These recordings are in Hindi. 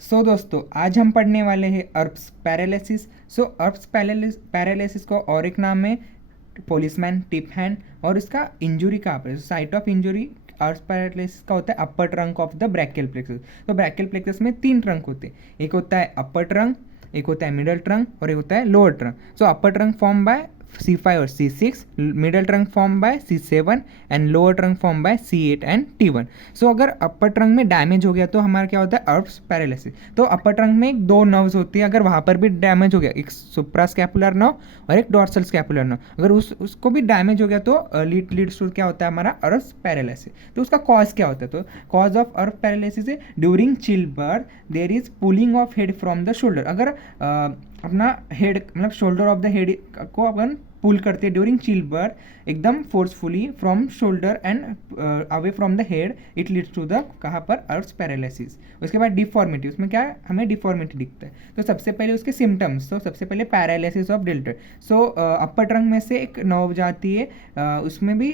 सो दोस्तों आज हम पढ़ने वाले हैं अर्ब्स पैरालिसिस। सो अर्ब्स पैरालिसिस को और एक नाम है पोलिसमैन टिप हैंड। और इसका इंजुरी कहाँ पर, साइट ऑफ इंजुरी अर्ब्स पैरालिसिस का होता है अपर trunk of the brachial plexus. तो ब्रैकियल प्लेक्सस में तीन ट्रंक होते हैं, एक होता है अपर ट्रंक, एक होता है मिडल ट्रंक और एक होता है lower trunk. So upper trunk form by C5 और C6, middle trunk form by C7 and lower trunk form by C8 and T1। सो अगर अपर ट्रंक में डैमेज हो गया तो हमारा क्या होता है अर्ब्स पैरालिसिस। तो अपर ट्रंक में दो नर्व्स होती है, अगर वहाँ पर भी डैमेज हो गया, एक सुप्रास्कैपुलर नर्व और एक डॉर्सल स्कैपुलर नर्व, अगर उसको भी डैमेज हो गया तो लीड्स टू क्या होता है हमारा अर्ब्स पैरालिसिस। तो उसका कॉज क्या होता है, तो कॉज ऑफ अर्ब पैरालिसिस है during child birth there is pulling of head from the shoulder. अगर अपना हेड मतलब शोल्डर ऑफ द हेड को अपन पुल करते हैं ड्यूरिंग चिल बर्थ एकदम forcefully from shoulder and away from the head, it leads to the कहाँ पर अर्ब्स पैरालिसिस। उसके बाद डिफॉर्मिटी, उसमें क्या है हमें डिफॉर्मिटी दिखता है। तो सबसे पहले उसके सिम्टम्स, तो सबसे पहले paralysis of deltoid. So upper trunk में से एक नर्व जाती है, उसमें भी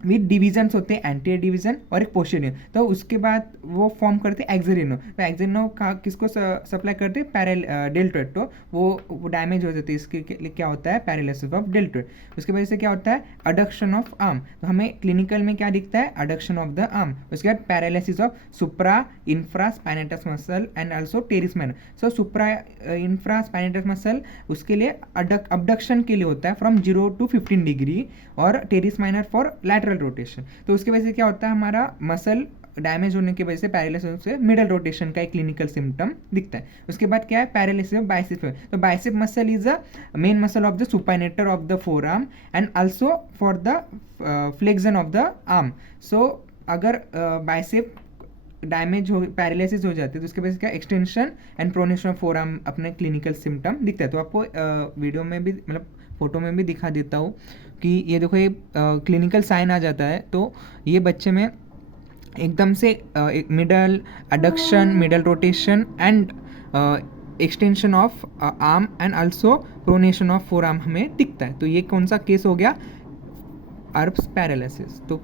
विद डिविजन्स होते हैं, एंटीरियर डिवीजन और एक पोस्टीरियर। तो उसके बाद वो फॉर्म करते हैं एक्सिलरी नर्व। तो एक्सिलरी नर्व का किसको सप्लाई करते हैं, डेल्टोइड। तो वो डैमेज हो जाती है, इसके लिए क्या होता है पैरालिसिस ऑफ डेल्टोइड। उसके वजह से क्या होता है अडक्शन ऑफ आर्म। तो हमें क्लिनिकल में क्या दिखता है अडक्शन ऑफ द आर्म। उसके बाद paralysis of supra infra spinatus muscle and also teres minor. So supra infra spinatus muscle उसके लिए अबडक्शन के लिए होता है फ्रॉम 0 to 15 डिग्री, और teres minor for lateral rotation. तो उसके वजह से क्या होता है हमारा मसल डैमेज होने की वजह से पैरालिसिस से मिडल रोटेशन का एक क्लिनिकल सिम्टम दिखता है। उसके बाद क्या है paralysis of bicep. So bicep muscle is a main muscle of the supinator of the forearm and also for the flexion of the arm. So अगर बाइसेप डैमेज हो पैरालिसिस हो जाती है तो उसके वजह से क्या extension and pronation of four arm अपने क्लिनिकल सिम्टम दिखता है। तो आपको वीडियो में भी मतलब फोटो में भी दिखा देता हूँ कि ये देखो ये क्लिनिकल साइन आ जाता है। तो ये बच्चे में एकदम से एक middle adduction, middle rotation and extension of arm and also pronation of four arm हमें दिखता है। तो ये कौन सा केस हो गया अर्ब्स पैरालिसिस। तो